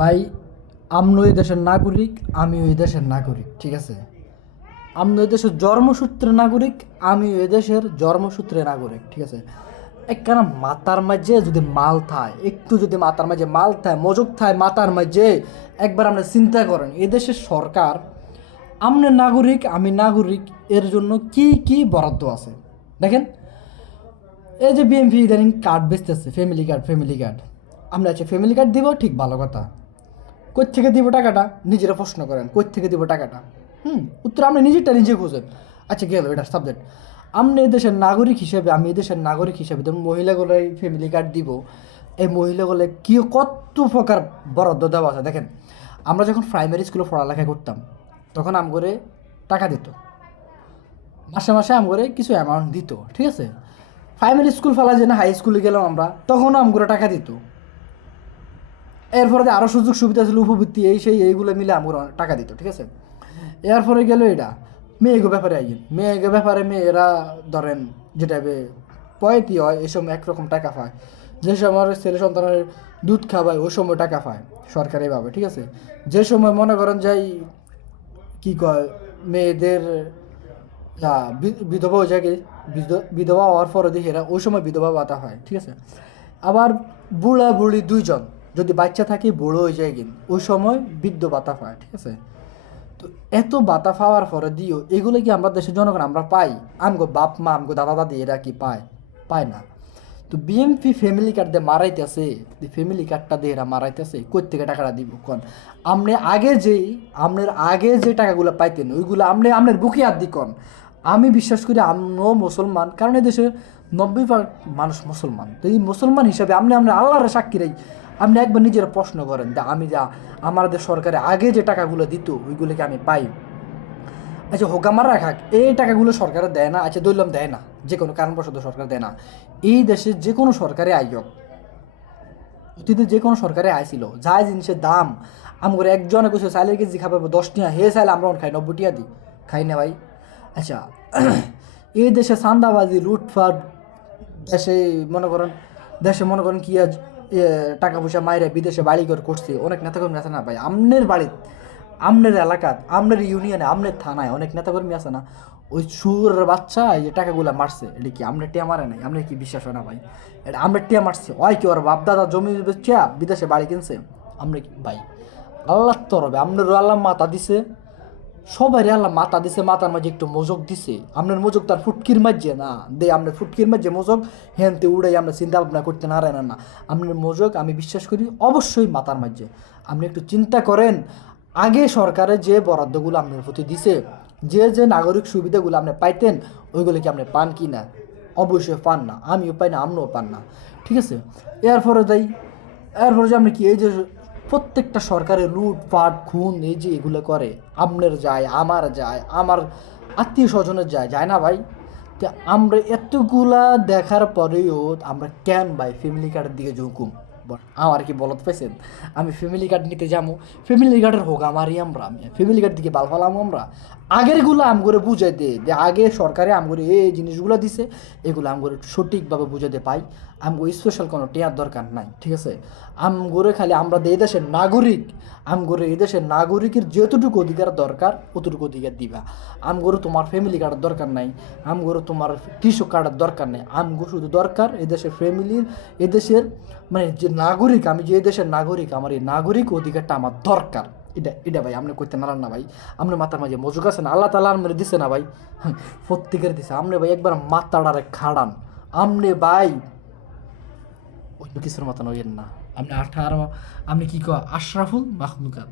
ভাই আমনো এই দেশের নাগরিক আমি ওই দেশের নাগরিক, ঠিক আছে? আমনো এই দেশের জন্মসূত্রে নাগরিক আমি ওই দেশের জন্মসূত্রে নাগরিক, ঠিক আছে? একখানা মাতার মাঝে যদি মাল থায়, একটু যদি মাতার মাঝে মাল থায় মজুক থায় মাতার মাঝে, একবার আপনি চিন্তা করেন, এই দেশের সরকার আমনে নাগরিক, আমি নাগরিক, এর জন্য কি কি বরাদ্দ আছে? দেখেন, এই যে বিএমপি ইদানিং কার্ড বেচতেছে ফ্যামিলি কার্ড ফ্যামিলি কার্ড আমরা আছে ফ্যামিলি কার্ড দিব, ঠিক ভালো কথা। কই থেকে দিব টাকাটা? নিজেরা প্রশ্ন করেন কোথ থেকে দিব টাকাটা? হুম, উত্তর আপনি নিজেরটা নিজে খুঁজেন। আচ্ছা গেল, এটা সাবজেক্ট আপনি দেশের নাগরিক হিসেবে, আমি দেশের নাগরিক হিসেবে, ধরুন মহিলাগুলো ফ্যামিলি কার্ড দিব, এই মহিলাগুলো কি কত প্রকার বরাদ্দ দেওয়া আছে? দেখেন, আমরা যখন প্রাইমারি স্কুলে পড়ালেখা করতাম, তখন আম করে টাকা দিত। মাসে মাসে আম করে কিছু অ্যামাউন্ট দিত, ঠিক আছে? প্রাইমারি স্কুল ফেলা যে না হাই স্কুলে গেলাম আমরা তখনও আম করে টাকা দিত। এরপরে আরও সুযোগ সুবিধা ছিল উপবৃত্তি এই সেই, এইগুলো মিলে আমার টাকা দিত, ঠিক আছে? এরপরে গেল এটা মেয়েগো ব্যাপারে আইন। মেয়েগো ব্যাপারে মেয়েরা ধরেন যেটা পয়েতি হয়, এই সময় একরকম টাকা পায়। যে সময় ছেলে সন্তানের দুধ খাওয়ায় ওই সময় টাকা পায় সরকারিভাবে ঠিক আছে? যে সময় মনে করেন যাই কি কয়, মেয়েদের বিধবা হয়ে যায় বিধবা হওয়ার পরে দেখি এরা ওই সময় বিধবা ভাতা হয়, ঠিক আছে? আবার বুড়া বুড়ি দুইজন যদি বাচ্চা থাকে, বুড়ো হয়ে যায় কিন্তু। ওই সময় বৃদ্ধ ভাতা পায়, ঠিক আছে? তো এত বাতা পাওয়ার পরে দিও, এগুলো কি আমরা দেশের জনগণ আমরা পাই? আমগো বাপ মা, আমগো দাদা দাদি, এরা কি পায়? পায় না। তো বিএমপি ফ্যামিলি কার্ড দিয়ে মারাইতেছে ফ্যামিলি কার্ডটা দিয়ে এরা মারাইতেছে কই থেকে টাকাটা দিব, কোন? আপনি আগে যেই আপনার আগে যে টাকাগুলো পাইতেন, ওইগুলো আপনি আপনার বুকে হাত দিকন আমি বিশ্বাস করি আমিও মুসলমান, কারণ এই দেশে নব্বই ভাগ মানুষ মুসলমান। তো এই মুসলমান হিসাবে আপনি আপনার আল্লাহর সাক্ষী রাই আপনি একবার নিজের প্রশ্ন করেন যে আমি যা আমাদের সরকারে আগে যে টাকাগুলো দিত, ওইগুলোকে আমি পাই। আচ্ছা হোকামার রাখাক এই টাকাগুলো সরকারে দেয় না আচ্ছা দৈলাম দেয় না যে কোনো কারণবশত সরকার দেয় না। এই দেশে যে কোনো সরকারে আইয়ক, অতীতে যে কোনো সরকারে আইছিল, যা জিনিসের দাম আমরা একজনে কিছু চাইলের কেজি খাবে দশ টিয়া, হে চাইলে আমরা খাই নব্বই টিয়া দিই। খাই না ভাই। আচ্ছা এই দেশে চান্দাবাজি লুটফাট, দেশে মনে করেন, দেশে মনে করেন কি আজ টাকা পয়সা মাইরে বিদেশে বাড়ি ঘর করছে, অনেক নেতাকর্মী আছে না ভাই? আমনের বাড়িত আমনের এলাকাত আমনের ইউনিয়নে আমনের থানায় অনেক নেতাকর্মী আছে না? ওই সুরের বাচ্চা এই যে টাকাগুলো মারছে, এটা কি আমনের টিয়া মারে নাই? আমনের কি বিশ্বাস হয় না ভাই? এটা আমনের টিয়া মারছে। ওই কি ওর বাপ দাদা জমি বেচা বিদেশে বাড়ি কিনছে? আমরা ভাই আল্লাহ তরবে আমনের আল্লাহ মাতা দিছে সবাই আল্লাহ মাথা দিছে, মাথার মাঝে একটু মজক দিছে। আপনার মজক তার ফুটকির মাঝে না। দে, আপনার ফুটকির মাঝে মজক, হেনতে উড়াই আমরা চিন্তা ভাবনা করতে না না না। আপনার মজক, আমি বিশ্বাস করি, অবশ্যই মাথার মাঝে। আপনি একটু চিন্তা করেন, আগে সরকারের যে বরাদ্দগুলো আপনার প্রতি দিছে, যে যে নাগরিক সুবিধাগুলো আপনি পাইতেন, ওইগুলো কি আপনি পান কি না? অবশ্যই পান না। আমিও পাই না আপনিও পান না। ঠিক আছে? এরপরে যাই, এরপরে যে আপনি কি এই যে প্রত্যেকটা সরকারের লুটপাট খুন, এই যে এগুলো করে, আপনার যায়, আমার যায়, আমার আত্মীয় স্বজনের যায় যায় না ভাই? তো আমরা এতগুলা দেখার পরেও আমরা কেন ভাই ফ্যামিলি কার্ডের দিকে ঝুঁকুম? বল, আমার কি বলত পেয়েছেন আমি ফ্যামিলি গার্ড নিতে যাব ফ্যামিলি গার্ডের হোক আমারই আমরা। আমি ফ্যামিলি গার্ড দিকে বাল ফালাম আমরা। আগেরগুলো আম করে বুঝাই দে। যে আগে সরকারে আম করে এই জিনিসগুলো দিছে এগুলো আম করে সঠিকভাবে বুঝাতে পাই। আমগো স্পেশাল কোনো টেয়ার দরকার নাই ঠিক আছে? আম করে খালি আমরা দেশের নাগরিক। আম করে এই দেশের নাগরিকের যতটুকু অধিকার দরকার অতটুকু অধিকার দিবা। আম গরু তোমার ফ্যামিলি কার্ডের দরকার নাই আম গরু তোমার কৃষক কার্ডের দরকার নেই। আম গরু শুধু দরকার এদেশের ফ্যামিলির এদেশের মানে যে নাগরিক আমি যে দেশের নাগরিক আমার এই নাগরিক অধিকারটা আমার দরকার। এটা এটা ভাই আপনি করতে নারান না ভাই। আপনার মাথার মাঝে মজুক আছে না আল্লাহ তালা আমার দিছে না ভাই। হ্যাঁ, প্রত্যেকের দিছে। আপনি ভাই একবার মাথাটারে খাড়ান। আপনি ভাই অন্য কিছুর মতন হইয়েন না। আপনি আঠারো আপনি কি কয় আশরাফুল মাহমুকাত